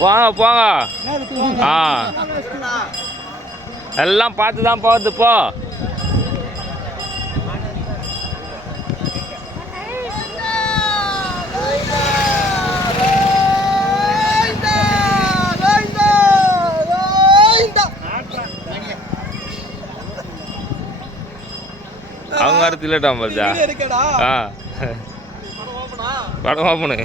போங்க போங்க. ஆ எல்லாம் பார்த்து தான் போகிறது போ. அவங்க அடுத்து இல்லட்டான் பார்த்தா. ஆ படம் ஓப்பனு.